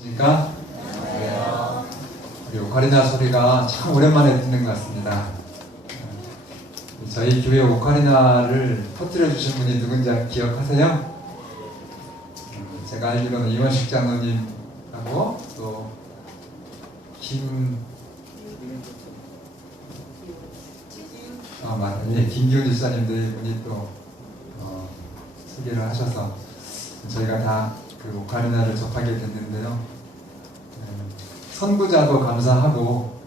그러니까 우리 오카리나 소리가 참 오랜만에 듣는 것 같습니다. 저희 교회 오카리나를 터뜨려 주신 분이 누군지 기억하세요? 제가 알기로는 이원식 장로님하고 또 김기훈 집사님들이 분이 또 소개를 하셔서 저희가 다 그 오카리나를 접하게 됐는데요. 선구자도 감사하고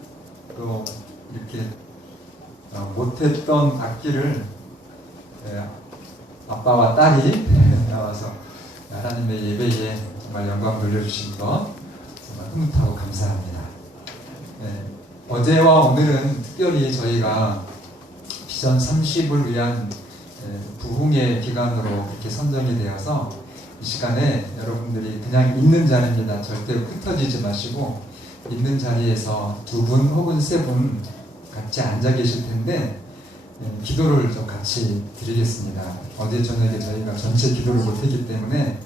또 이렇게 못했던 악기를 아빠와 딸이 나와서 하나님의 예배에 정말 영광 돌려주신 것 정말 흐뭇하고 감사합니다. 어제와 오늘은 특별히 저희가 비전 30을 위한 부흥의 기간으로 이렇게 선정이 되어서 이 시간에 여러분들이 그냥 있는 자리입니다. 절대로 흩어지지 마시고 있는 자리에서 두 분 혹은 세 분 같이 앉아 계실 텐데 기도를 좀 같이 드리겠습니다. 어제 저녁에 저희가 전체 기도를 못했기 때문에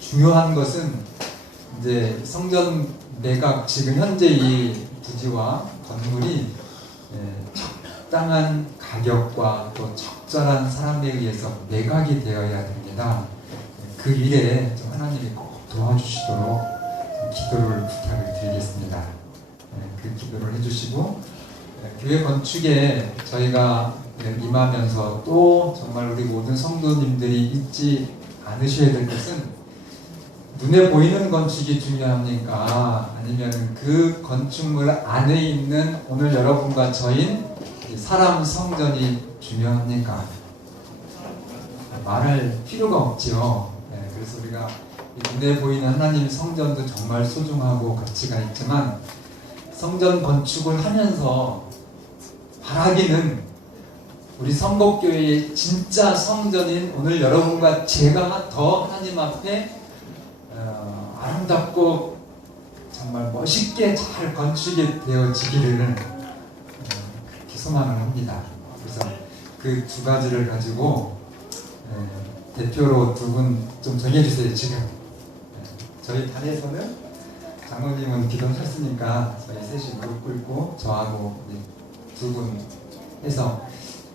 중요한 것은 이제 성전 매각 지금 현재 이 부지와 건물이 적당한 가격과 또 적절한 사람에 의해서 매각이 되어야 됩니다. 그 일에 좀 하나님이 꼭 도와주시도록 기도를 부탁을 드리겠습니다. 그 기도를 해주시고 교회 건축에 저희가 임하면서 또 정말 우리 모든 성도님들이 잊지 않으셔야 될 것은 눈에 보이는 건축이 중요합니까? 아니면 그 건축물 안에 있는 오늘 여러분과 저인 사람 성전이 중요합니까? 말할 필요가 없죠. 그래서 우리가 눈에 보이는 하나님 성전도 정말 소중하고 가치가 있지만 성전 건축을 하면서 바라기는 우리 성곡교회의 진짜 성전인 오늘 여러분과 제가 더 하나님 앞에 아름답고 정말 멋있게 잘 건축이 되어지기를 그렇게 소망을 합니다. 그래서 그 두 가지를 가지고 대표로 두 분 좀 정해주세요. 지금 저희 단에서는 장로님은 기도하셨으니까 저희 셋이 무릎 꿇고 저하고 두 분 해서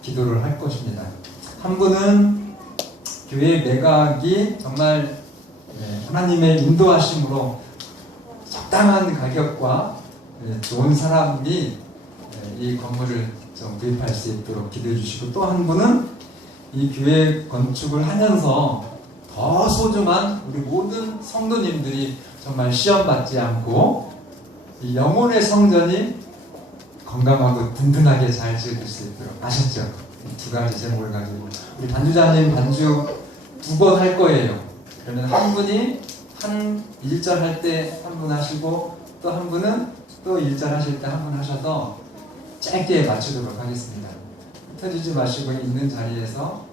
기도를 할 것입니다. 한 분은 교회 매각이 정말 하나님의 인도하심으로 적당한 가격과 좋은 사람이 이 건물을 좀 구입할 수 있도록 기도해 주시고, 또 한 분은 이 교회 건축을 하면서 더 소중한 우리 모든 성도님들이 정말 시험받지 않고 이 영혼의 성전이 건강하고 든든하게 잘 지어질 수 있도록. 아셨죠? 이 두 가지 제목을 가지고 우리 반주자님 반주 2번 할 거예요. 그러면 한 분이 한 1절 할 때 한 분 하시고, 또 한 분은 또 1절 하실 때 한 분 하셔서 짧게 맞추도록 하겠습니다. 흩어지지 마시고 있는 자리에서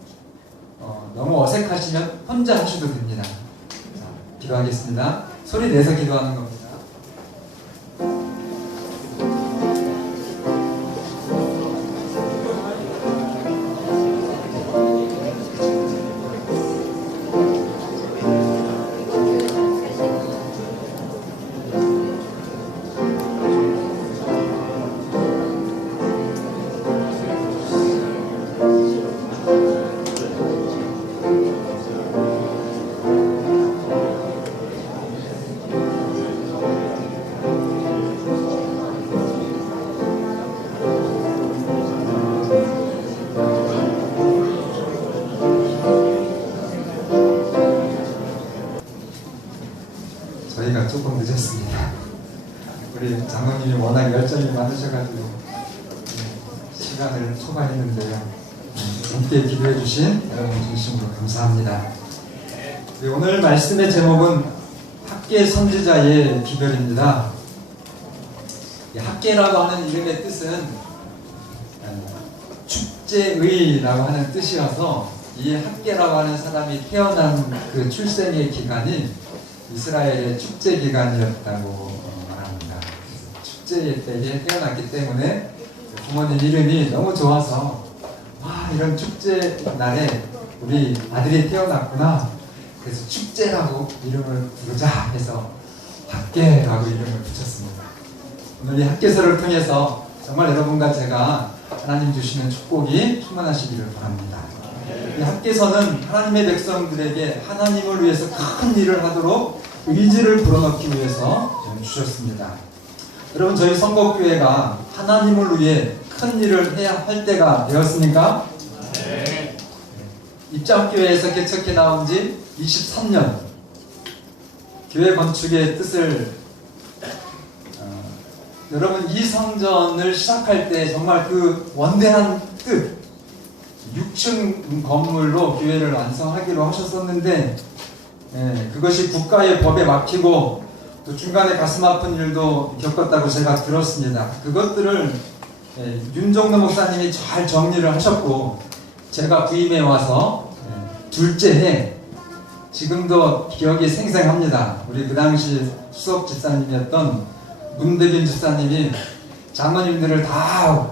너무 어색하시면 혼자 하셔도 됩니다. 자, 기도하겠습니다. 소리 내서 기도하는 겁니다. 저희가 조금 늦었습니다. 우리 장로님이 워낙 열정이 많으셔가지고 시간을 초과했는데요. 함께 기도해 주신 여러분 진심으로 감사합니다. 오늘 말씀의 제목은 학계 선지자의 기별입니다. 학계라고 하는 이름의 뜻은 축제의라고 하는 뜻이어서 이 학계라고 하는 사람이 태어난 그 출생의 기간이 이스라엘의 축제 기간이었다고 말합니다. 축제 때에 태어났기 때문에 부모님 이름이 너무 좋아서 와, 이런 축제 날에 우리 아들이 태어났구나, 그래서 축제라고 이름을 부르자 해서 학계라고 이름을 붙였습니다. 오늘 이 학계서를 통해서 정말 여러분과 제가 하나님 주시는 축복이 충만하시기를 바랍니다. 이 학계서는 하나님의 백성들에게 하나님을 위해서 큰 일을 하도록 의지를 불어넣기 위해서 주셨습니다. 여러분, 저희 성곡교회가 하나님을 위해 큰 일을 해야 할 때가 되었습니까? 네. 입장교회에서 개척해 나온 지 23년, 교회 건축의 뜻을 여러분, 이 성전을 시작할 때 정말 그 원대한 뜻, 6층 건물로 교회를 완성하기로 하셨었는데, 그것이 국가의 법에 막히고 또 중간에 가슴 아픈 일도 겪었다고 제가 들었습니다. 그것들을 윤종로 목사님이 잘 정리를 하셨고, 제가 부임해 와서 둘째 해, 지금도 기억이 생생합니다. 우리 그 당시 수석 집사님이었던 문대빈 집사님이 장로님들을 다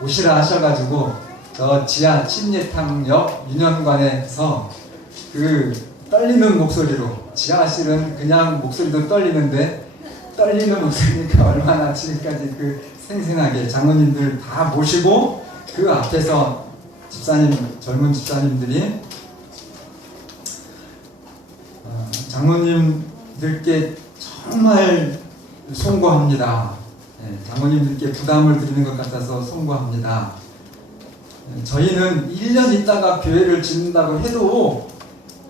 오시라 하셔가지고 저 지하 침례탕역 유년관에서 그 떨리는 목소리로, 지하실은 그냥 목소리도 떨리는데 떨리는 목소리니까 얼마나 지금까지 그 생생하게 장로님들 다 모시고 그 앞에서 집사님, 젊은 집사님들이 장로님들께 정말 송구합니다. 장로님들께 부담을 드리는 것 같아서 송구합니다. 저희는 1년 있다가 교회를 짓는다고 해도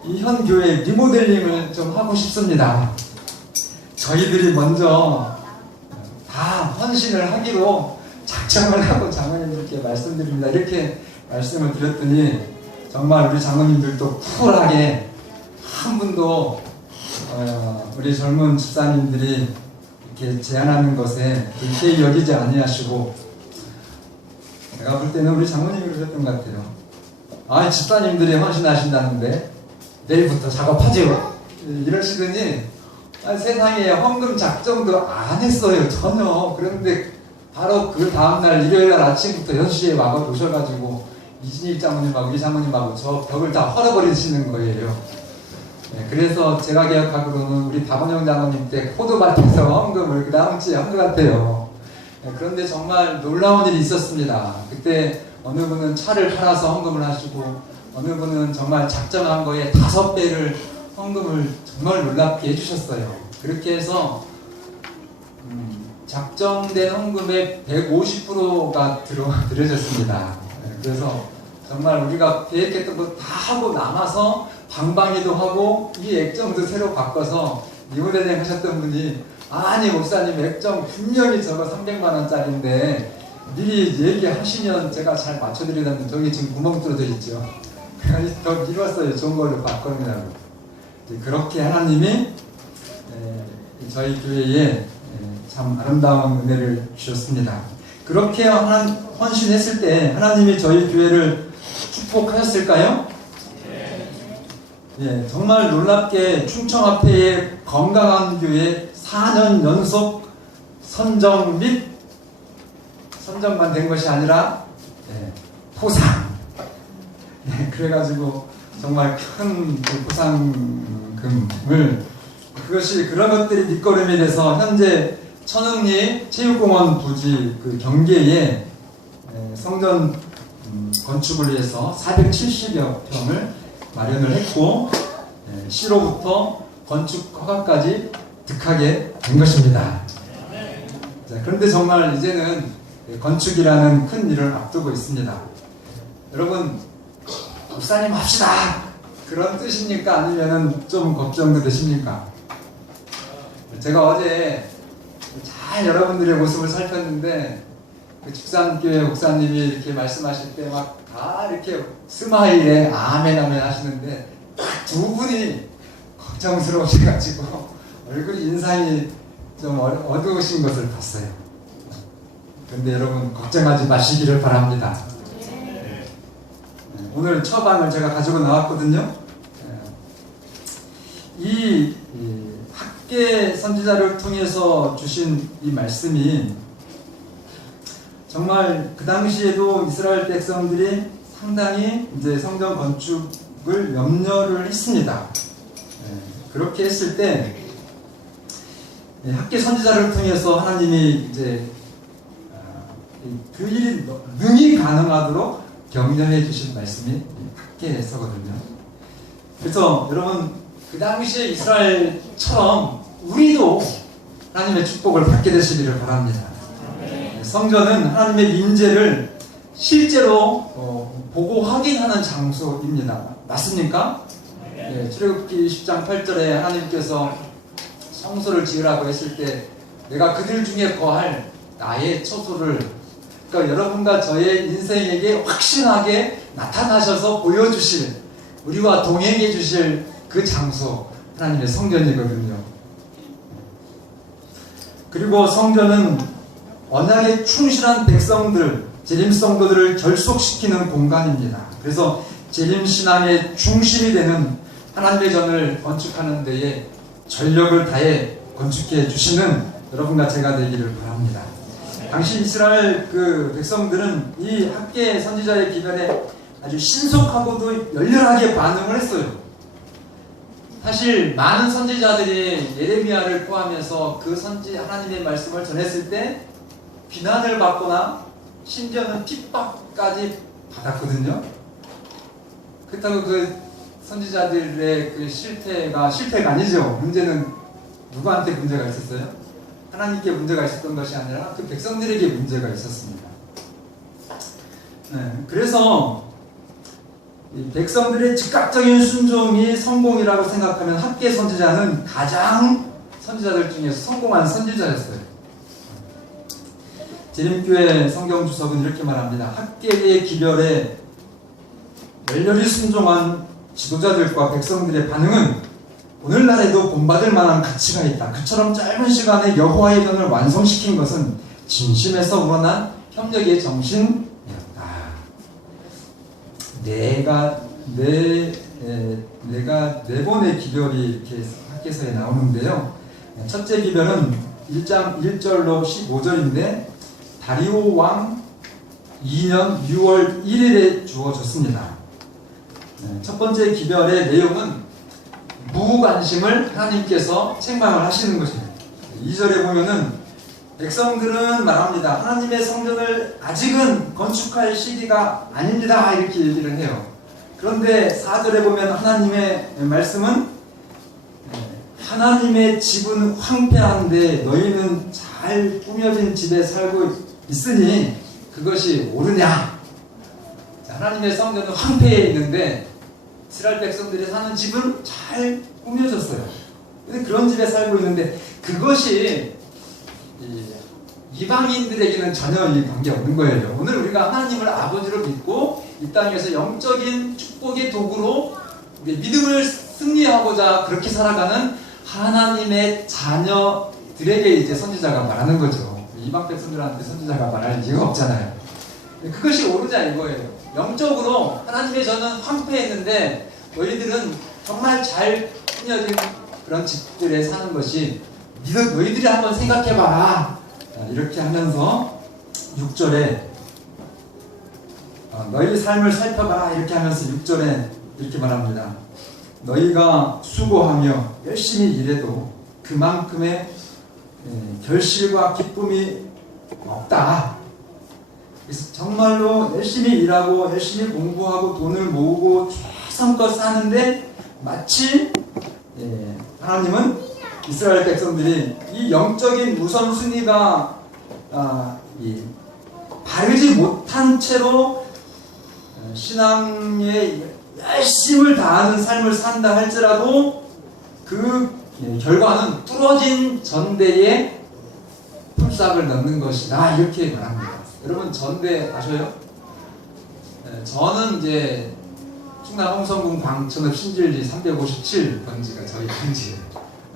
이 현 교회 리모델링을 좀 하고 싶습니다. 저희들이 먼저 다 헌신을 하기로 작정을 하고 장로님들께 말씀드립니다. 이렇게 말씀을 드렸더니 정말 우리 장로님들도 쿨하게 한 분도 우리 젊은 집사님들이 이렇게 제안하는 것에 불쾌히 여기지 아니하시고, 제가 볼 때는 우리 장모님이 그러셨던 것 같아요. 아, 집사님들이 헌신하신다는데 내일부터 작업하죠. 이러시더니 세상에 헌금 작정도 안 했어요. 전혀. 그런데 바로 그 다음날 일요일날 아침부터 6시에 와서 오셔가지고 이진희 장모님하고 우리 장모님하고 저 벽을 다 헐어버리시는 거예요. 그래서 제가 기억하기로는 우리 박원영 장로님 때 포도밭에서 헌금을 그 다음 주에 한 것 같아요. 그런데 정말 놀라운 일이 있었습니다. 그때 어느 분은 차를 팔아서 헌금을 하시고, 어느 분은 정말 작정한 거에 5배를 헌금을 정말 놀랍게 해주셨어요. 그렇게 해서 작정된 헌금의 150%가 들어졌습니다. 그래서 정말 우리가 계획했던 거 다 하고 남아서 방방이도 하고 이 액정도 새로 바꿔서 리모델링 하셨던 분이, 아니 목사님 액정 분명히 저거 300만 원짜리인데 미리 얘기하시면 제가 잘 맞춰드리는데 저기 지금 구멍 뚫어져 있죠. 더 미뤘어요. 좋은 걸로 바꾸느라고. 그렇게 하나님이 저희 교회에 참 아름다운 은혜를 주셨습니다. 그렇게 헌신했을 때 하나님이 저희 교회를 축복하셨을까요? 예, 정말 놀랍게 충청합회의 건강한 교회 4년 연속 선정 및 선정만 된 것이 아니라 포상. 그래가지고 정말 큰 포상금을, 그런 것들이 밑거름이 돼서 현재 천흥리 체육공원 부지 그 경계에 성전 건축을 위해서 470여 평을 마련을 했고, 시로부터 건축 허가까지 득하게 된 것입니다. 자, 그런데 정말 이제는 건축이라는 큰 일을 앞두고 있습니다. 여러분, 목사님 합시다! 그런 뜻입니까? 아니면 좀 걱정도 되십니까? 제가 어제 잘 여러분들의 모습을 살폈는데, 그 집산교회 목사님이 이렇게 말씀하실 때 막 다 이렇게 스마일에 아멘 아멘 하시는데, 두 분이 걱정스러우셔가지고 얼굴 인상이 좀 어두우신 것을 봤어요. 그런데 여러분 걱정하지 마시기를 바랍니다. 오늘 처방을 제가 가지고 나왔거든요. 이 학계 선지자를 통해서 주신 이 말씀이 정말 그 당시에도 이스라엘 백성들이 상당히 이제 성전 건축을 염려를 했습니다. 그렇게 했을 때 학계 선지자를 통해서 하나님이 이제 그 일이 능히 가능하도록 격려해 주신 말씀이 학계서거든요. 그래서 여러분, 그 당시에 이스라엘처럼 우리도 하나님의 축복을 받게 되시기를 바랍니다. 성전은 하나님의 임재를 실제로 보고 확인하는 장소입니다. 맞습니까? 출애굽기 10장 8절에 하나님께서 성소를 지으라고 했을 때 내가 그들 중에 거할 나의 처소를, 그러니까 여러분과 저의 인생에게 확실하게 나타나셔서 보여주실, 우리와 동행해 주실 그 장소, 하나님의 성전이거든요. 그리고 성전은 언약에 충실한 백성들, 재림성도들을 결속시키는 공간입니다. 그래서 재림신앙의 중심이 되는 하나님의 전을 건축하는 데에 전력을 다해 건축해 주시는 여러분과 제가 되기를 바랍니다. 당시 이스라엘 그 백성들은 이 학계 선지자의 기변에 아주 신속하고도 열렬하게 반응을 했어요. 사실 많은 선지자들이 예레미야를 포함해서 그 하나님의 말씀을 전했을 때 비난을 받거나 심지어는 핍박까지 받았거든요. 그렇다고 그 선지자들의 그 실패가 아니죠. 문제는 누구한테 문제가 있었어요? 하나님께 문제가 있었던 것이 아니라 그 백성들에게 문제가 있었습니다. 그래서 이 백성들의 즉각적인 순종이 성공이라고 생각하면 학계 선지자는 가장 선지자들 중에서 성공한 선지자였어요. 재림교회 성경주석은 이렇게 말합니다. 학계의 기별에 열렬히 순종한 지도자들과 백성들의 반응은 오늘날에도 본받을 만한 가치가 있다. 그처럼 짧은 시간에 여호와의 전을 완성시킨 것은 진심에서 우러난 협력의 정신이었다. 내가 네 번의 기별이 이렇게 학계서에 나오는데요. 첫째 기별은 1장 1절로 15절인데 다리오 왕 2년 6월 1일에 주어졌습니다. 첫 번째 기별의 내용은 무관심을 하나님께서 책망을 하시는 것입니다. 2절에 보면은 백성들은 말합니다. 하나님의 성전을 아직은 건축할 시기가 아닙니다. 이렇게 얘기를 해요. 그런데 4절에 보면 하나님의 말씀은 하나님의 집은 황폐한데 너희는 잘 꾸며진 집에 살고 있으니 그것이 옳으냐? 하나님의 성전은 황폐해 있는데 이스라엘 백성들이 사는 집은 잘 꾸며졌어요. 근데 그런 집에 살고 있는데 그것이 이방인들에게는 전혀 관계 없는 거예요. 오늘 우리가 하나님을 아버지로 믿고 이 땅에서 영적인 축복의 도구로 우리 믿음을 승리하고자 그렇게 살아가는 하나님의 자녀들에게 이제 선지자가 말하는 거죠. 이방 백성들한테 선지자가 말할 이유가 없잖아요. 그것이 옳으냐 이거예요. 영적으로 하나님의 전은 황폐했는데 너희들은 정말 잘 꾸며진 그런 집들에 사는 것이 너희들이 한번 생각해봐라. 이렇게 하면서 6절에 너희 삶을 살펴봐라 이렇게 하면서 6절에 이렇게 말합니다. 너희가 수고하며 열심히 일해도 그만큼의 결실과 기쁨이 없다. 그래서 정말로 열심히 일하고 열심히 공부하고 돈을 모으고 최선껏 사는데 마치 하나님은 이스라엘 백성들이 이 영적인 우선순위가 바르지 못한 채로 신앙에 열심을 다하는 삶을 산다 할지라도 그 결과는 뚫어진 전대에 풀싹을 넣는 것이다 이렇게 말합니다. 여러분 전대 아셔요? 저는 이제 충남 홍성군 광천읍 신길리 357번지가 저희 번지예요.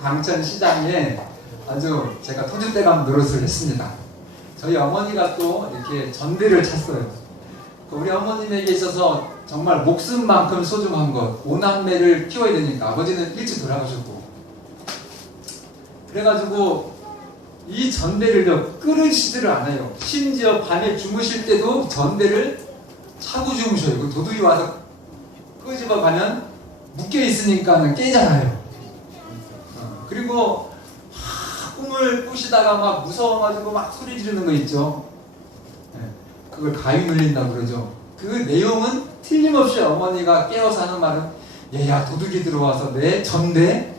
광천시장에 아주 제가 터줏대감 노릇을 했습니다. 저희 어머니가 또 이렇게 전대를 찼어요. 우리 어머님에게 있어서 정말 목숨만큼 소중한 것, 5남매를 키워야 되니까 아버지는 일찍 돌아가셨고 그래가지고 이 전대를 끊으시지를 않아요. 심지어 밤에 주무실 때도 전대를 차고 주무셔요. 그 도둑이 와서 끄집어 가면 묶여 있으니까는 깨잖아요. 그리고 꿈을 꾸시다가 막 무서워가지고 막 소리 지르는 거 있죠. 그걸 가위 눌린다고 그러죠. 그 내용은 틀림없이 어머니가 깨어서 하는 말은, 얘야 도둑이 들어와서 내 전대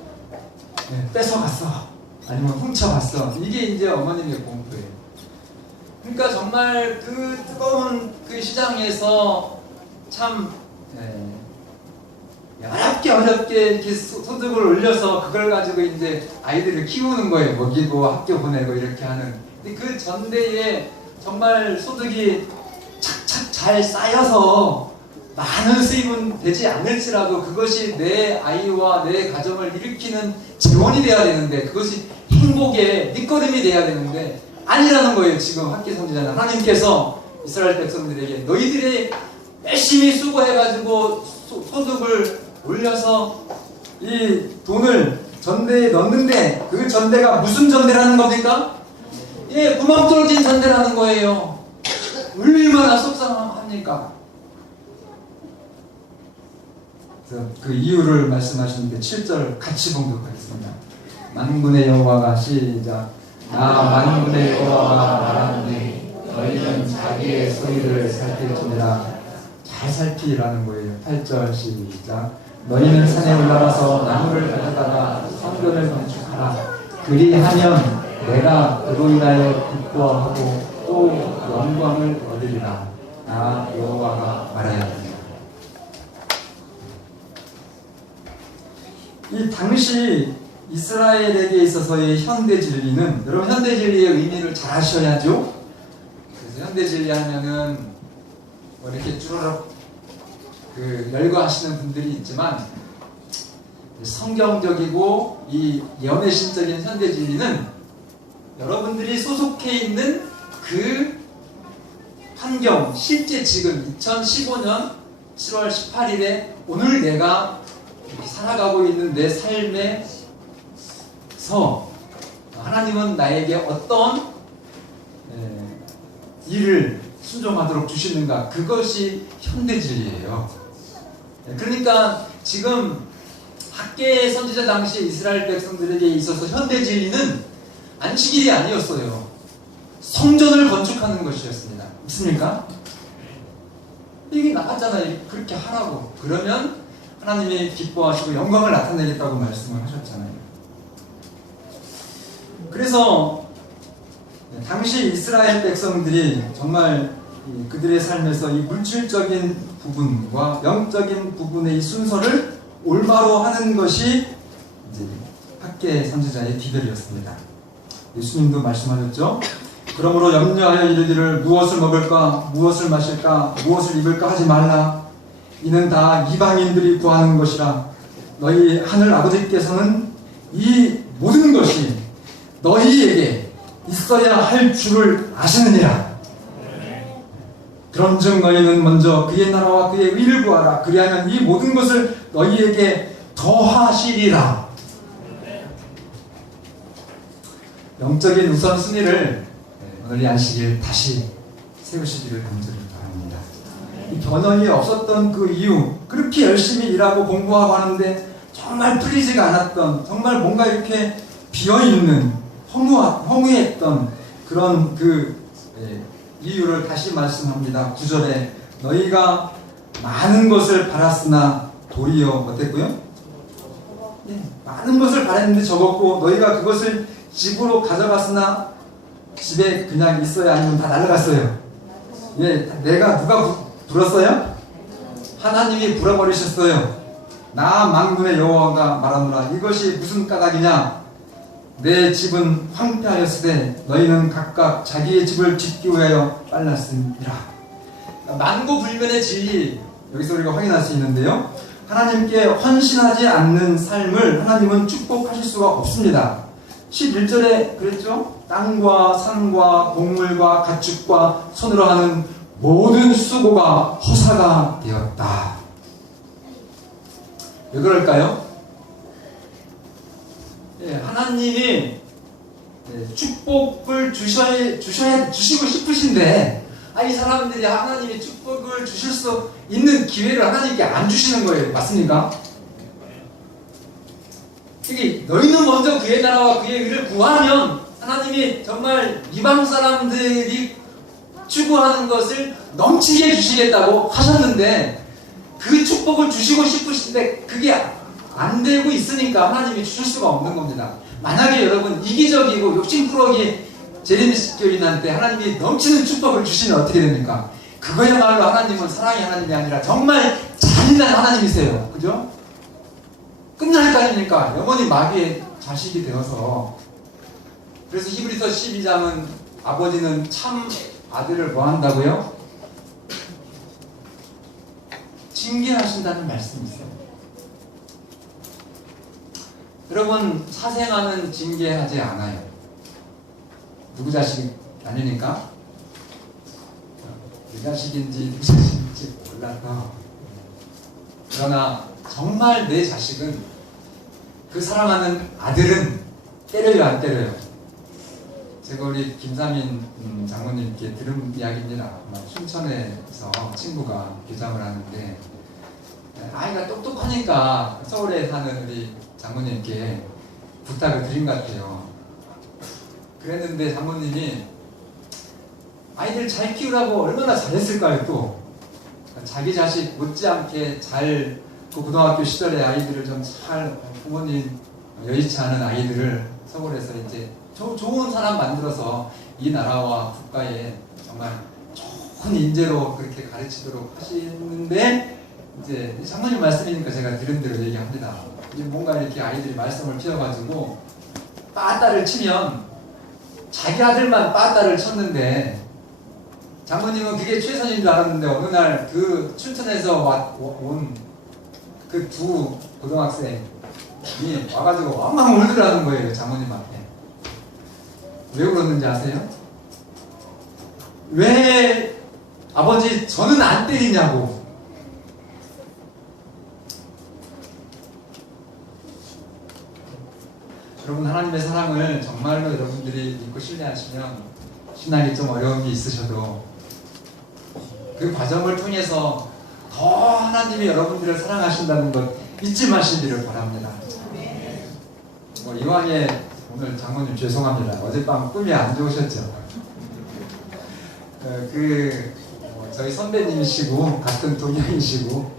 뺏어갔어, 아니면 훔쳐갔어. 이게 이제 어머님의 공부예요. 그러니까 정말 그 뜨거운 그 시장에서 참 어렵게 이렇게 소득을 올려서 그걸 가지고 이제 아이들을 키우는 거예요. 먹이고 학교 보내고 이렇게 하는. 근데 그 전대에 정말 소득이 착착 잘 쌓여서 많은 수입은 되지 않을지라도 그것이 내 아이와 내 가정을 일으키는 재원이 돼야 되는데, 그것이 행복의 밑거름이 돼야 되는데 아니라는 거예요. 지금 학계 선지자는 하나님께서 이스라엘 백성들에게 너희들이 열심히 수고해가지고 소득을 올려서 이 돈을 전대에 넣는데, 그 전대가 무슨 전대라는 겁니까? 예, 구멍 뚫어진 전대라는 거예요. 얼마나 속상합니까? 그 이유를 말씀하시는데 7절 같이 봉독하겠습니다. 만군의 여호와가 시작. 나 만군의 여호와가 말하노니 너희는 자기의 소리를 살필지니라. 잘 살피라는 거예요. 8절 시작. 너희는 산에 올라가서 나무를 가져다가 성전을 건축하라. 그리하면 내가 그로 인하여 기뻐하고 또 영광을 얻으리라. 나 여호와가 말하였느니라. 이 당시 이스라엘에게 있어서의 현대 진리는, 여러분 현대 진리의 의미를 잘 아셔야죠. 그래서 현대 진리 하면은 뭐 이렇게 쭈르륵 열거하시는 분들이 있지만, 성경적이고 이 연애신적인 현대 진리는 여러분들이 소속해 있는 그 환경, 실제 지금 2015년 7월 18일에 오늘 내가 살아가고 있는 내 삶에서 하나님은 나에게 어떤 일을 순종하도록 주시는가, 그것이 현대진리예요. 그러니까 지금 학계 선지자 당시 이스라엘 백성들에게 있어서 현대진리는 안식일이 아니었어요. 성전을 건축하는 것이었습니다. 믿습니까? 이게 나갔잖아요. 그렇게 하라고. 그러면 하나님이 기뻐하시고 영광을 나타내겠다고 말씀을 하셨잖아요. 그래서 당시 이스라엘 백성들이 정말 그들의 삶에서 이 물질적인 부분과 영적인 부분의 이 순서를 올바로 하는 것이 이제 학계 선지자의 기별이었습니다. 예수님도 말씀하셨죠. 그러므로 염려하여 이르기를 무엇을 먹을까, 무엇을 마실까, 무엇을 입을까 하지 말라. 이는 다 이방인들이 구하는 것이라. 너희 하늘 아버지께서는 이 모든 것이 너희에게 있어야 할 줄을 아시느니라. 그런즉 너희는 먼저 그의 나라와 그의 의를 구하라. 그리하면 이 모든 것을 너희에게 더하시리라. 영적인 우선순위를 오늘 이 안식일 다시 세우시기를 간절히 바랍니다. 이 변형이 없었던 그 이유, 그렇게 열심히 일하고 공부하고 하는데 정말 풀리지가 않았던, 정말 뭔가 이렇게 비어있는 허무했던 그런 이유를 다시 말씀합니다. 9절에 너희가 많은 것을 바랐으나 도리어 어땠고요? 많은 것을 바랐는데 적었고, 너희가 그것을 집으로 가져갔으나 집에 그냥 있어야 아니면 다 날아갔어요. 내가 누가 불었어요? 하나님이 불어버리셨어요. 나 만군의 여호와가 말하노라. 이것이 무슨 까닭이냐? 내 집은 황폐하였으되 너희는 각각 자기의 집을 짓기 위하여 빨랐습니다. 만고불변의 진리, 여기서 우리가 확인할 수 있는데요, 하나님께 헌신하지 않는 삶을 하나님은 축복하실 수가 없습니다. 11절에 그랬죠? 땅과 산과 곡물과 가축과 손으로 하는 모든 수고가 허사가 되었다. 왜 그럴까요? 하나님이 축복을 주시고 싶으신데, 이 사람들이 하나님이 축복을 주실 수 있는 기회를 하나님께 안 주시는 거예요. 맞습니까? 이게 너희는 먼저 그의 나라와 그의 의를 구하면 하나님이 정말 이방 사람들이 추구하는 것을 넘치게 해주시겠다고 하셨는데, 그 축복을 주시고 싶으신데 그게 안 되고 있으니까 하나님이 주실 수가 없는 겁니다. 만약에 여러분 이기적이고 욕심꾸러기 재림교인한테 하나님이 넘치는 축복을 주시면 어떻게 됩니까? 그거야말로 하나님은 사랑의 하나님이 아니라 정말 잔인한 하나님이세요. 그죠? 끝날 따름이니까 영원히 마귀의 자식이 되어서. 그래서 히브리서 12장은 아버지는 참 아들을 뭐 한다고요? 징계하신다는 말씀이 있어요. 여러분, 사생아는 징계하지 않아요. 누구 자식이 아니니까. 내 자식인지 누구 자식인지 몰라서. 그러나 정말 내 자식은, 그 사랑하는 아들은 때려요, 안 때려요? 제가 우리 김삼인 장모님께 들은 이야기입니다. 춘천에서 친구가 교장을 하는데, 아이가 똑똑하니까 서울에 사는 우리 장모님께 부탁을 드린 것 같아요. 그랬는데 장모님이 아이들 잘 키우라고 얼마나 잘했을까요? 또 자기 자식 못지않게 잘, 그 고등학교 시절에 아이들을 좀 잘, 부모님 여의치 않은 아이들을 서울에서 이제 좋은 사람 만들어서 이 나라와 국가에 정말 좋은 인재로 그렇게 가르치도록 하시는데, 이제 장모님 말씀이니까 제가 들은 대로 얘기합니다. 이제 뭔가 이렇게 아이들이 말썽을 피워가지고 빠따를 치면 자기 아들만 빠따를 쳤는데, 장모님은 그게 최선인 줄 알았는데 어느 날 그 춘천에서 온 그 두 고등학생이 와가지고 왕왕 울더라는 거예요. 장모님 앞에. 왜 울었는지 아세요? 왜 아버지 저는 안 때리냐고. 여러분, 하나님의 사랑을 정말로 여러분들이 믿고 신뢰하시면, 신앙이 좀 어려운 게 있으셔도 그 과정을 통해서 더 하나님이 여러분들을 사랑하신다는 것 잊지 마시기를 바랍니다. 이왕에 오늘 장모님 죄송합니다. 어젯밤 꿈이 안 좋으셨죠? 저희 선배님이시고 같은 동양이시고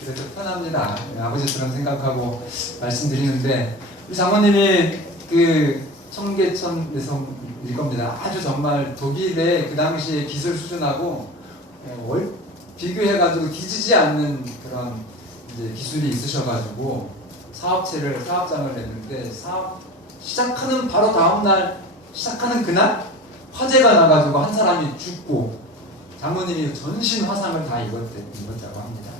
그래서 편합니다. 아버지처럼 생각하고 말씀드리는데, 우리 장모님이 그 청계천에서 일 겁니다. 아주 정말 독일의 그 당시에 기술 수준하고 비교해가지고 뒤지지 않는 그런 이제 기술이 있으셔가지고 사업장을 냈는데, 사업 시작하는 바로 다음날, 시작하는 그날 화재가 나가지고 한 사람이 죽고 장모님이 전신 화상을 다 입었다고 합니다.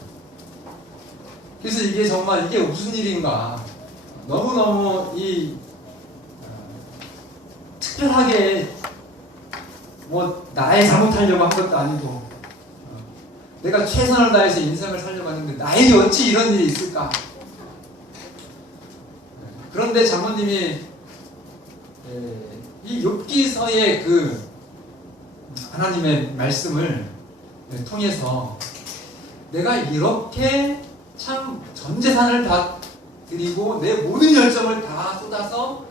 그래서 이게 정말 이게 무슨 일인가, 너무너무 특별하게 뭐 나의 잘못하려고 한 것도 아니고, 내가 최선을 다해서 인생을 살려고 하는데 나에게 어찌 이런 일이 있을까. 그런데 장모님이 이 욥기서의 그 하나님의 말씀을 통해서 내가 이렇게 참 전 재산을 다 드리고 내 모든 열정을 다 쏟아서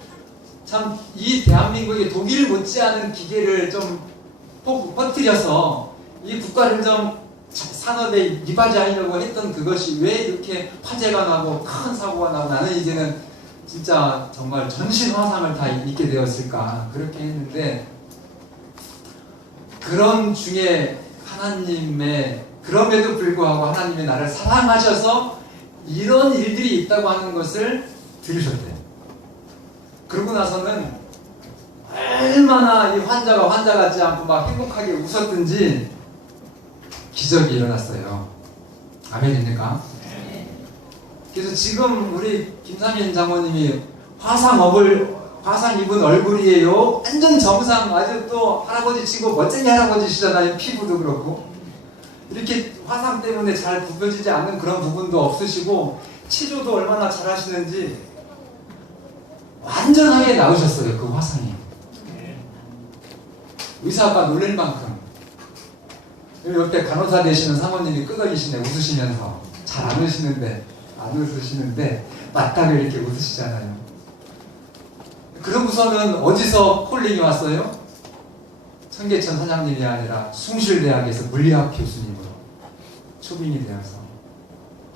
참 이 대한민국의 독일 못지않은 기계를 좀 퍼뜨려서 이 국가를 좀 산업에 이바지하려고 했던 그것이 왜 이렇게 화재가 나고 큰 사고가 나고 나는 이제는 진짜 정말 전신 화상을 다 입게 되었을까, 그렇게 했는데, 그런 중에 하나님의, 그럼에도 불구하고 하나님의 나를 사랑하셔서 이런 일들이 있다고 하는 것을 들으셨대요. 그러고 나서는 얼마나 이 환자가 환자 같지 않고 막 행복하게 웃었든지 기적이 일어났어요. 아멘입니까? 그래서 지금 우리 김삼인 장모님이 화상 입은 얼굴이에요. 완전 정상, 아주 또 할아버지 치고 멋쟁이 할아버지시잖아요. 피부도 그렇고. 이렇게 화상 때문에 잘 굽혀지지 않는 그런 부분도 없으시고, 치료도 얼마나 잘 하시는지 완전하게 나으셨어요. 그 화상이. 의사가 놀랄 만큼. 옆에 간호사 되시는 사모님이 끄덕이시네, 웃으시면서. 잘 안 웃으시는데 맞다고 이렇게 웃으시잖아요. 그러고서는 어디서 콜링이 왔어요? 청계천 사장님이 아니라 숭실대학에서 물리학 교수님으로 초빙이 되어서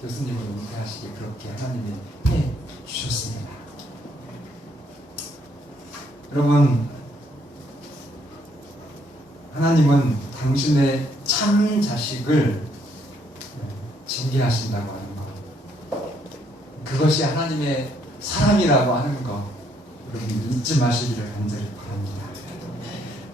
교수님으로 은퇴하시게 그렇게 하나님이 해 주셨습니다. 여러분, 하나님은 당신의 참 자식을 징계하신다고 하는 것, 그것이 하나님의 사랑이라고 하는 것, 여러분 잊지 마시기를 간절히 바랍니다.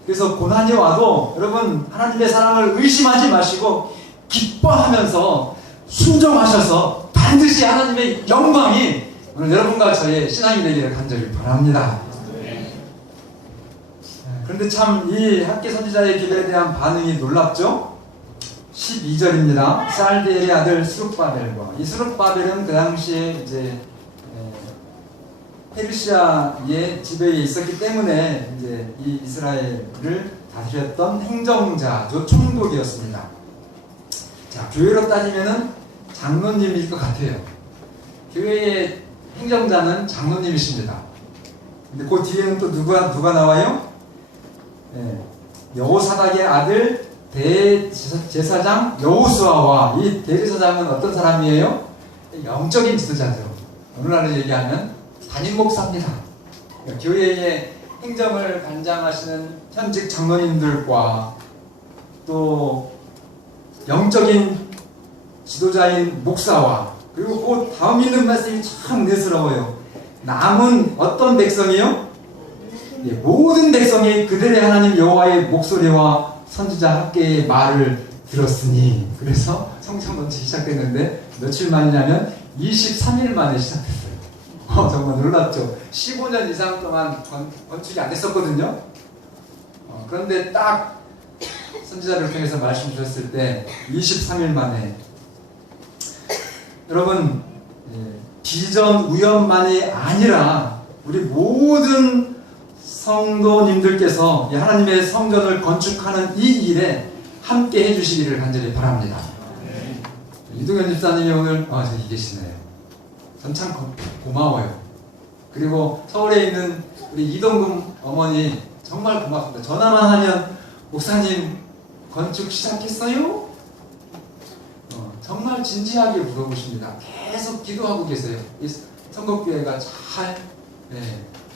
그래서 고난이 와도 여러분 하나님의 사랑을 의심하지 마시고 기뻐하면서 순종하셔서 반드시 하나님의 영광이 오늘 여러분과 저의 신앙이 되기를 간절히 바랍니다. 그런데 참 이 학개 선지자의 기도에 대한 반응이 놀랍죠? 12절입니다. 살디엘의 아들 스룹바벨과, 이 스룹바벨은 그 당시에 이제 페르시아의 지배에 있었기 때문에 이제 이 이스라엘을 다스렸던 행정자죠, 총독이었습니다. 자, 교회로 따지면은 장로님일 것 같아요. 교회의 행정자는 장로님이십니다. 근데 그 뒤에는 또 누가 나와요? 여호사닥의 아들 대제사장 여호수아와, 이 대제사장은 어떤 사람이에요? 영적인 지도자죠. 오늘날로 얘기하면 담임 목사입니다. 그러니까 교회의 행정을 관장하시는 현직 장로님들과 또 영적인 지도자인 목사와, 그리고 그 다음 있는 말씀이 참 은혜스러워요. 남은 어떤 백성이요? 모든 백성이 그들의 하나님 여호와의 목소리와 선지자 학개의 말을 들었으니, 그래서 성전 건축이 시작됐는데 며칠 만이냐면 23일 만에 시작됐어요. 정말 놀랍죠. 15년 이상 동안 건축이 안 됐었거든요. 그런데 딱 선지자를 통해서 말씀 주셨을 때 23일 만에, 여러분 비전 우연만이 아니라 우리 모든 성도님들께서 하나님의 성전을 건축하는 이 일에 함께 해주시기를 간절히 바랍니다. 이동현 집사님이 오늘 저기 계시네요. 전 참 고마워요. 그리고 서울에 있는 우리 이동금 어머니 정말 고맙습니다. 전화만 하면 목사님 건축 시작했어요? 정말 진지하게 물어보십니다. 계속 기도하고 계세요. 이 선곡교회가 잘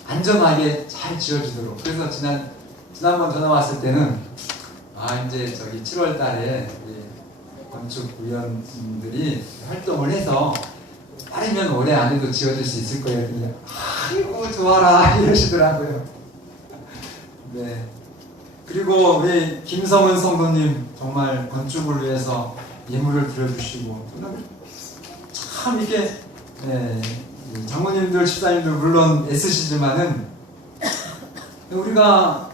안전하게 잘 지어지도록. 그래서 지난번 전화 왔을 때는 이제 저기 7월 달에 건축위원들이 활동을 해서 빠르면 올해 안에도 지어질 수 있을 거예요. 아이고 좋아라 이러시더라고요. 네. 그리고 우리 김성은 성도님 정말 건축을 위해서 예물을 드려주시고, 참 이게 장모님들, 집사님들 물론 애쓰시지만은 우리가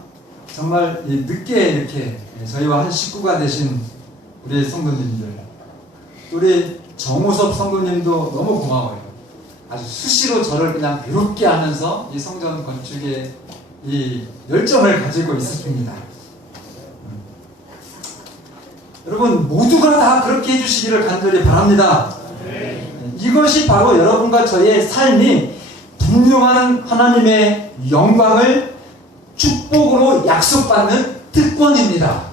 정말 늦게 이렇게 저희와 한 식구가 되신 우리 성도님들, 우리 정우섭 성도님도 너무 고마워요. 아주 수시로 저를 그냥 괴롭게 하면서 이 성전 건축에 이 열정을 가지고 있습니다. 여러분 모두가 다 그렇게 해주시기를 간절히 바랍니다. 이것이 바로 여러분과 저의 삶이 분명한 하나님의 영광을 축복으로 약속받는 특권입니다.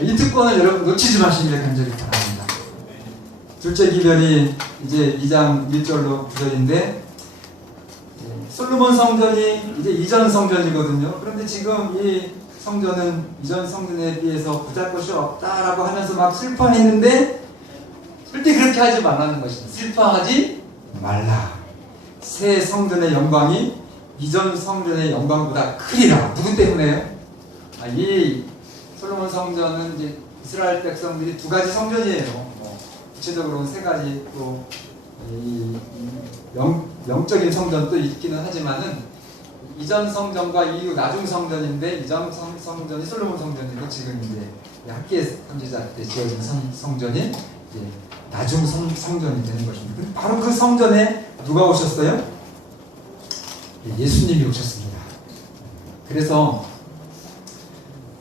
이 특권을 여러분 놓치지 마시기를 간절히 바랍니다. 둘째 기별이 이제 2장 1절로 9절인데, 솔로몬 성전이 이제 이전 성전이거든요. 그런데 지금 이 성전은 이전 성전에 비해서 보잘것이 없다라고 하면서 막 슬퍼했는데, 절대 그렇게 하지 말라는 것입니다. 슬퍼하지 말라. 새 성전의 영광이 이전 성전의 영광보다 크리라. 누구 때문에요? 이 솔로몬 성전은 이제 이스라엘 백성들이 두 가지 성전이에요. 구체적으로는 세 가지, 또 영적인 성전도 있기는 하지만은 이전 성전과 이후 나중 성전인데, 이전 성전이 솔로몬 성전이고 지금 이제 학개 선지자 때 지어진 성전이 이제 나중 성전이 되는 것입니다. 바로 그 성전에 누가 오셨어요? 예수님이 오셨습니다. 그래서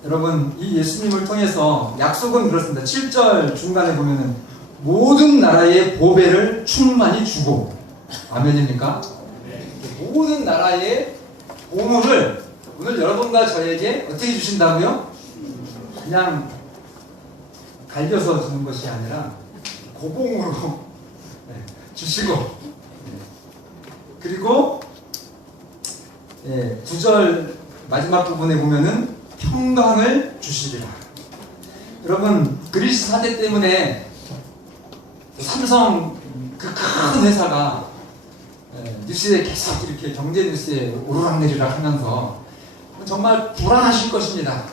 여러분 이 예수님을 통해서 약속은 그렇습니다. 7절 중간에 보면은 모든 나라의 보배를 충만히 주고, 아멘입니까? 모든 나라의 보물을 오늘 여러분과 저에게 어떻게 주신다고요? 그냥 갈겨서 주는 것이 아니라 고봉으로 주시고, 그리고 9절 마지막 부분에 보면은 평강을 주시리라. 여러분, 그리스 사태 때문에 삼성 그 큰 회사가 뉴스에 계속 이렇게 경제 뉴스에 오르락내리락 하면서 정말 불안하실 것입니다.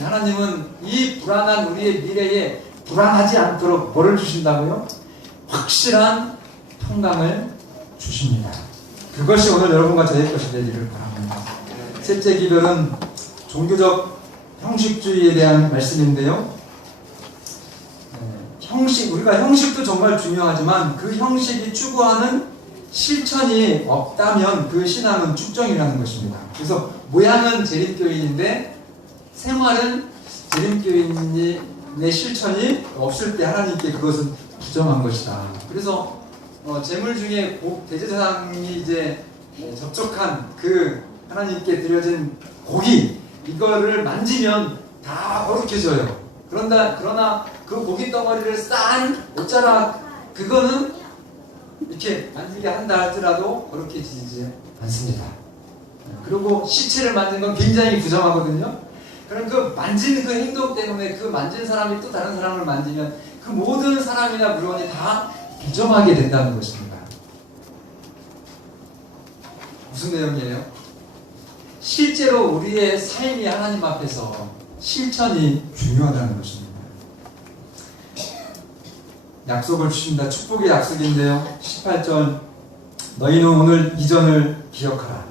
하나님은 이 불안한 우리의 미래에 불안하지 않도록 뭐를 주신다고요? 확실한 평강을 주십니다. 그것이 오늘 여러분과 저의 것이 되기를 바랍니다. 셋째 기별은 종교적 형식주의에 대한 말씀인데요. 우리가 형식도 정말 중요하지만 그 형식이 추구하는 실천이 없다면 그 신앙은 축정이라는 것입니다. 그래서 모양은 재림교인인데 생활은 재림교인의 실천이 없을 때 하나님께 그것은 부정한 것이다. 그래서 제물 중에 대제사장이 이제 접촉한 그 하나님께 드려진 고기, 이거를 만지면 다 거룩해져요. 그러나 그 고기 덩어리를 싼 옷자락, 그거는 이렇게 만지게 한다 할지라도 거룩해지지 않습니다. 그리고 시체를 만진 건 굉장히 부정하거든요. 그럼 그 만진 그 행동 때문에 그 만진 사람이 또 다른 사람을 만지면 그 모든 사람이나 물건이 다 부정하게 된다는 것입니다. 무슨 내용이에요? 실제로 우리의 삶이 하나님 앞에서 실천이 중요하다는 것입니다. 약속을 주신다. 축복의 약속인데요. 18절, 너희는 오늘 이전을 기억하라.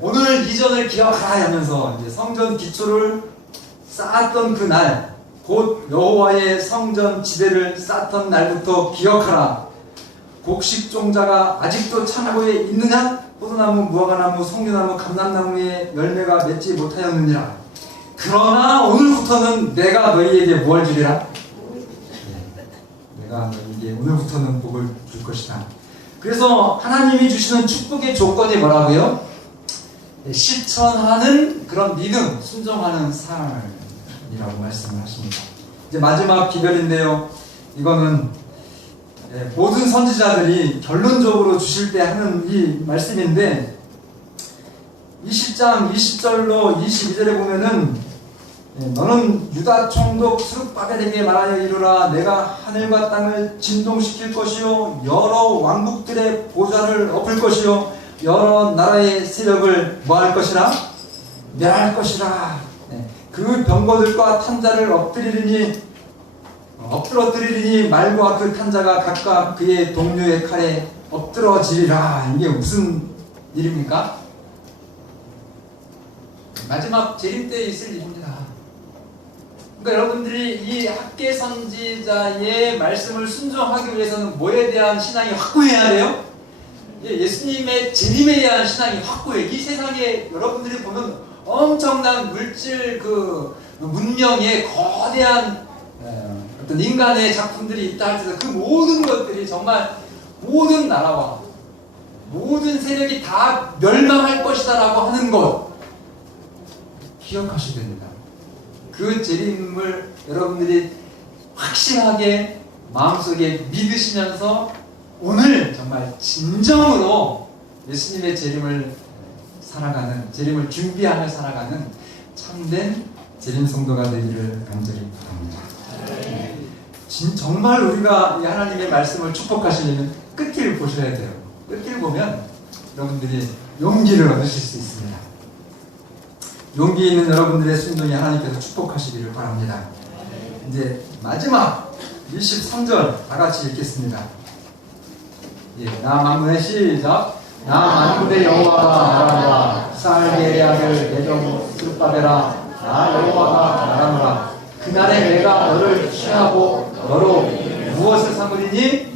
오늘 이전을 기억하라 하면서 이제 성전 기초를 쌓았던 그 날, 곧 여호와의 성전 지대를 쌓던 날부터 기억하라. 곡식종자가 아직도 창고에 있느냐? 포도나무, 무화과나무, 송유나무, 감람나무에 열매가 맺지 못하였느니라. 그러나 오늘부터는 내가 너희에게 뭘 주리라? 내가 너희에게 오늘부터는 복을 줄 것이다. 그래서 하나님이 주시는 축복의 조건이 뭐라고요? 실천하는 그런 믿음, 순종하는 삶이라고 말씀을 하십니다. 이제 마지막 기별인데요. 이거는 모든 선지자들이 결론적으로 주실 때 하는 이 말씀인데, 20장 20절로 22절에 보면은 너는 유다 총독 스룹바벨에게 말하여 이르라. 내가 하늘과 땅을 진동시킬 것이요 여러 왕국들의 보좌를 엎을 것이요 여러 나라의 세력을 뭐할 것이라? 멸할 것이라. 그 병거들과 탄자를 엎드러뜨리니 말과 그 탄자가 각각 그의 동료의 칼에 엎드러지리라. 이게 무슨 일입니까? 마지막 재림 때에 있을 일입니다. 그러니까 여러분들이 이 학계 선지자의 말씀을 순종하기 위해서는 뭐에 대한 신앙이 확고해야 돼요? 예수님의 재림에 대한 신앙이 확고해. 이 세상에 여러분들이 보면 엄청난 물질 그 문명의 거대한 어떤 인간의 작품들이 있다 할지라도 그 모든 것들이 정말 모든 나라와 모든 세력이 다 멸망할 것이다 라고 하는 것 기억하셔야 됩니다. 그 재림을 여러분들이 확실하게 마음속에 믿으시면서 오늘 정말 진정으로 예수님의 재림을 살아가는, 재림을 준비하며 살아가는 참된 재림 성도가 되기를 간절히 바랍니다. 정말 우리가 이 하나님의 말씀을 축복하시려면 끝을 보셔야 돼요. 끝을 보면 여러분들이 용기를 얻으실 수 있습니다. 용기 있는 여러분들의 순종이 하나님께서 축복하시기를 바랍니다. 이제 마지막 23절 다 같이 읽겠습니다. 나 만군의 시작. 나 만군의 여호와가 말하노라. 살게의 아들 내 종 스룹바벨아, 나 여호와가 말하노라. 그날에 내가 너를 취하고 너로 무엇을 삼으리니?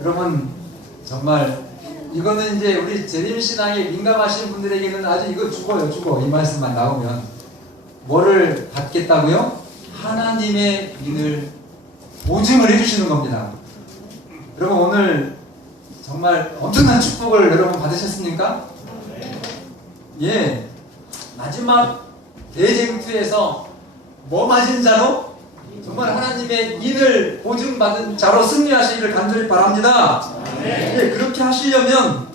여러분 정말 이거는 이제 우리 재림신앙에 민감하신 분들에게는 아주 이거 죽어 이 말씀만 나오면 뭐를 받겠다고요? 하나님의 믿을 보증을 해주시는 겁니다. 여러분 오늘 정말 엄청난 축복을 여러분 받으셨습니까? 예, 마지막 대쟁투에서 뭐 맞은 자로? 정말 하나님의 인을 보증받은 자로 승리하시기를 간절히 바랍니다. 예, 그렇게 하시려면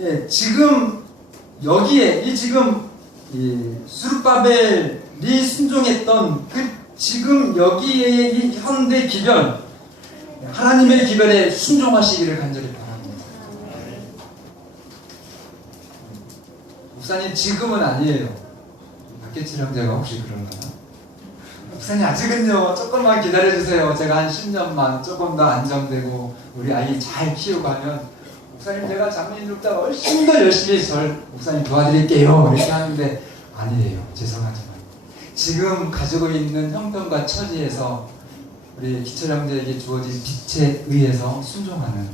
예, 지금 여기에 이 스룹바벨이 순종했던 그 지금 여기에 이 현대 기별, 하나님의 기별에 순종하시기를 간절히 바랍니다. 목사님 지금은 아니에요. 박계칠 형제가 혹시 그런가요? 목사님 아직은요, 조금만 기다려주세요. 제가 한 10년만 조금 더 안정되고 우리 아이 잘 키우고 하면 목사님 제가 장로님 돕다 훨씬 더 열심히 목사님 도와드릴게요 이렇게 하는데 아니에요. 죄송하지만 지금 가지고 있는 형편과 처지에서 우리 기철 형제에게 주어진 빛에 의해서 순종하는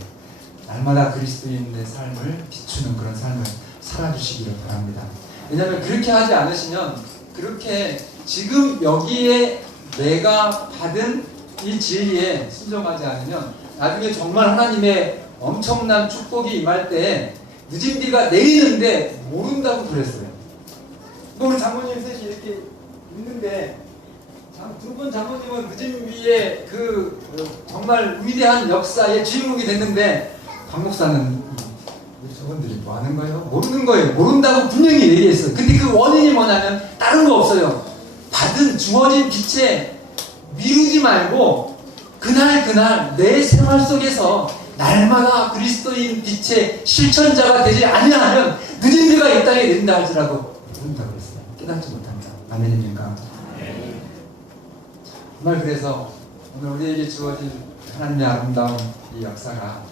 날마다 그리스도인의 삶을 비추는 그런 삶을 살아주시기를 바랍니다. 왜냐하면 그렇게 하지 않으시면, 그렇게 지금 여기에 내가 받은 이 진리에 순종하지 않으면 나중에 정말 하나님의 엄청난 축복이 임할 때 늦은 비가 내리는데 모른다고 그랬어요. 우리 장모님 셋이 이렇게 있는데 두 분 장모님은 늦은 비의 그 정말 위대한 역사의 주인공이 됐는데 박 목사는 저분들이 뭐 하는 거예요? 모르는 거예요. 모른다고 분명히 얘기했어요. 근데 그 원인이 뭐냐면 다른 거 없어요. 받은 주어진 빛에 미루지 말고 그날 내 생활 속에서 날마다 그리스도인 빛의 실천자가 되지 아니하면 늦은 비가 이 땅에 내린다 할지라도 모른다고 했어요. 깨닫지 못합니다. 아멘입니까? 정말 그래서 오늘 우리에게 주어진 하나님의 아름다운 이 역사가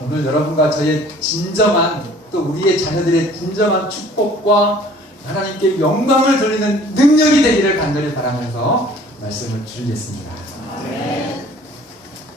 오늘 여러분과 저의 진정한, 또 우리의 자녀들의 진정한 축복과 하나님께 영광을 돌리는 능력이 되기를 간절히 바라면서 말씀을 드리겠습니다.